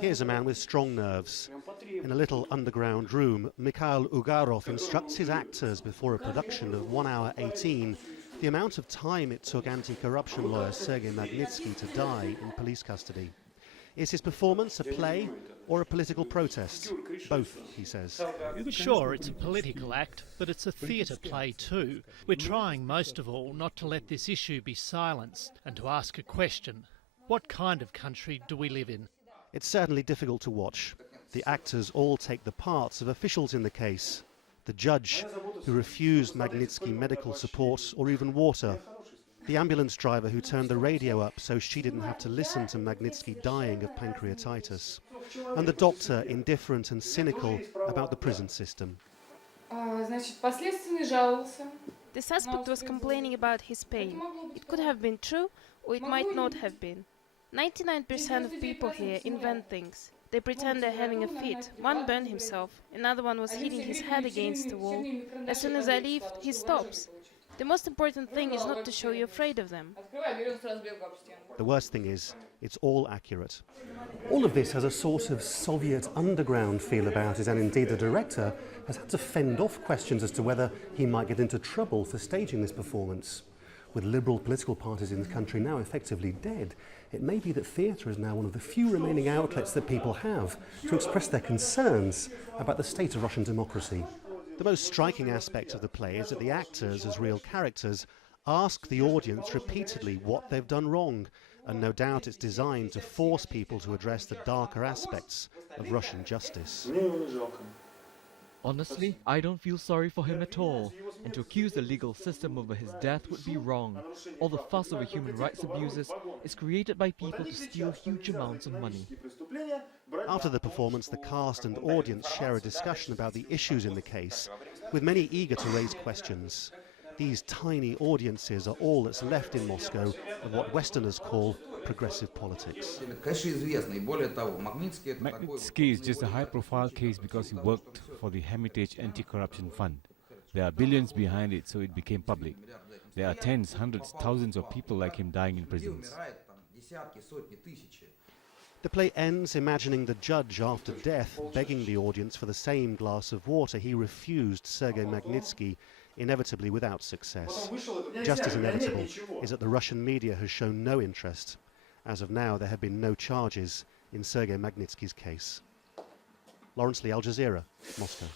Here's a man with strong nerves. In a little underground room, Mikhail Ugarov instructs his actors before a production of 1 hour 18 the amount of time it took anti-corruption lawyer Sergei Magnitsky to die in police custody. Is his performance a play or a political protest? Both, he says. Sure, it's a political act, but it's a theatre play too. We're trying most of all not to let this issue be silenced and to ask a question. What kind of country do we live in? It's certainly difficult to watch. The actors all take the parts of officials in the case. The judge, who refused Magnitsky medical support or even water. The ambulance driver who turned the radio up so she didn't have to listen to Magnitsky dying of pancreatitis. And the doctor, indifferent and cynical about the prison system. The suspect was complaining about his pain. It could have been true, or it might not have been. 99% of people here invent things. They pretend they're having a fit. One burned himself, another one was hitting his head against the wall. As soon as I leave, he stops. The most important thing is not to show you're afraid of them. The worst thing is, it's all accurate. All of this has a sort of Soviet underground feel about it, and indeed the director has had to fend off questions as to whether he might get into trouble for staging this performance. With liberal political parties in the country now effectively dead, it may be that theatre is now one of the few remaining outlets that people have to express their concerns about the state of Russian democracy. The most striking aspect of the play is that the actors, as real characters, ask the audience repeatedly what they've done wrong, and no doubt it's designed to force people to address the darker aspects of Russian justice. Honestly, I don't feel sorry for him at all, and to accuse the legal system over his death would be wrong. All the fuss over human rights abuses is created by people to steal huge amounts of money. After the performance, the cast and audience share a discussion about the issues in the case, with many eager to raise questions. These tiny audiences are all that's left in Moscow of what Westerners call progressive politics. Magnitsky is just a high-profile case because he worked for the Hermitage Anti-Corruption Fund. There are billions behind it, so it became public. There are tens, hundreds, thousands of people like him dying in prisons. The play ends imagining the judge after death begging the audience for the same glass of water he refused Sergei Magnitsky, inevitably without success. Just as inevitable is that the Russian media has shown no interest. As of now, there have been no charges in Sergei Magnitsky's case. Lawrence Lee, Aljazeera, Moscow.